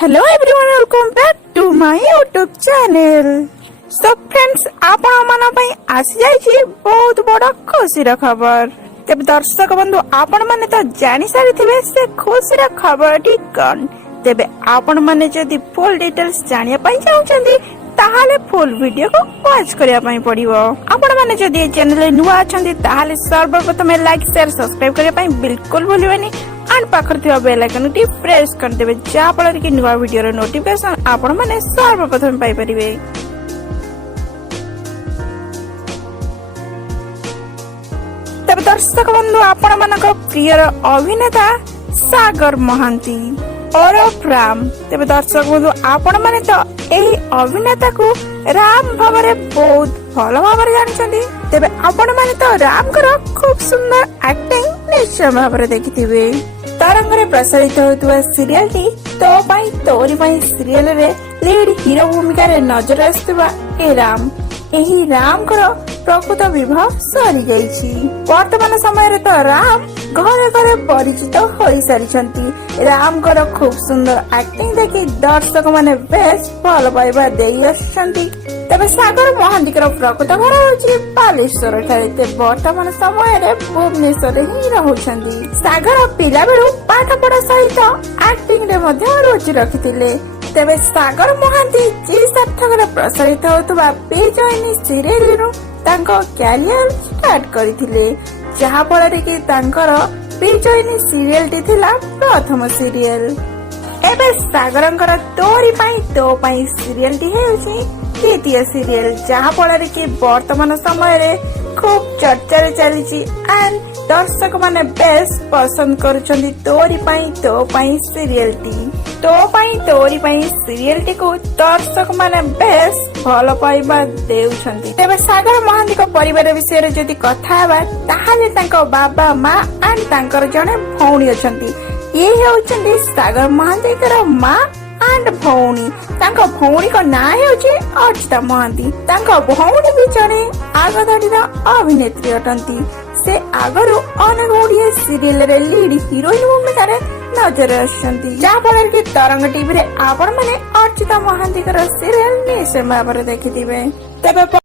Hello everyone, welcome back to my YouTube channel. So friends, आपण मन पई आसी जाई बहुत बड़ा खुशी खबर। तेब दर्शक बंधु आपण माने तो जानि सारिथिबे से खुशी खबर टी कौन। तेबे आपण माने जदि फुल डिटेल्स जानिया पई चाहउछंती ताहाले फुल वीडियो को वॉच करिया पई पड़िबो। आपण माने जदि चैनल नुवा अछंती ताहाले सर्वप्रथम लाइक शेयर सब्सक्राइब करिया पई बिल्कुल भूलिबेनी एंड पाखर थिबा बेल आइकन टी प्रेस कर देबे जा फल कि नुवा वीडियो रो नोटिफिकेशन आपण माने सर्वप्रथम पाई परिबे। तब दर्शक बंधु आपण मानक प्रिय अभिनेता सागर महांती और राम। तेज दर्शक बंधु आपण माने तो एही अभिनेता को राम भावरे बहुत भल भाव जानते। तेज आपण माने तो राम कर खूब सुंदर एक्टिंग निश्चय भाव देखिथिबे। तरंगरे प्रसारित होतुवा सीरियल टी तो पाई तोरी पाई सीरियल रे लीड हीरो भूमिका रे नजर आस्तुवा ए राम। एही राम कर प्रकृत विवाह सरी जाइछि। वर्तमान समय रे तो राम घरे घरे परिचित होई सारिछंती। राम कर खूब सुंदर एक्टिंग देखि दर्शक माने बेस भल पाइबा देई आछंती। तबे सागर महांती कर प्रकृत घर होछि बालेश्वर ठारे। ते वर्तमान समय रे भुवनेश्वर ही रहुछंती। सागर पिला बेरु पाठ पढ़ा सहित एक्टिंग रे मध्ये रुचि रखिथिले। तेबे सागर महांती जी सार्थक प्रसारित होतुवा बेजयनी सीरियल रु तांको कैरियर स्टार्ट करथिले। जहा फଳରେ कि तांकर बेजयनी सीरियल टी थिला प्रथम सीरियल। एबे सागरंकर तोरी पाई तो पाई सीरियल टी हेउछि द्वितीय सीरियल। जहा फଳରେ कि वर्तमान समय रे खूब चर्चा रे चलीछि एंड दर्शक माने बेस पसंद करूछंती तोरी पाई तो पाई सीरियल टी। तो पाई तोरी पाई सीरियल टी को दर्शक माने बेस भल पाइबा देउछंती। तेबे सागर महांती को परिवार विषय रे जदि कथा हेबा ताहाले तांको बाबा मां एंड तांकर जने भौणी अछंती। ये हेउछंती सागर महांती कर मां एंड भौणी। तांको भौणी को नाम हेउछि अर्चिता महांती। तांको भौणी भी जने आगधाडीर अभिनेत्री अटंती। से आगरु अनेक ओडिया सीरियल रे लीड हीरोइन भूमिका रे नजर आछंती। जा फଳରେ कि तरंग टीवी रे आपण माने अर्चिता महांती कर सीरियल निश्चय भाବରେ देखिथिबे। तेबे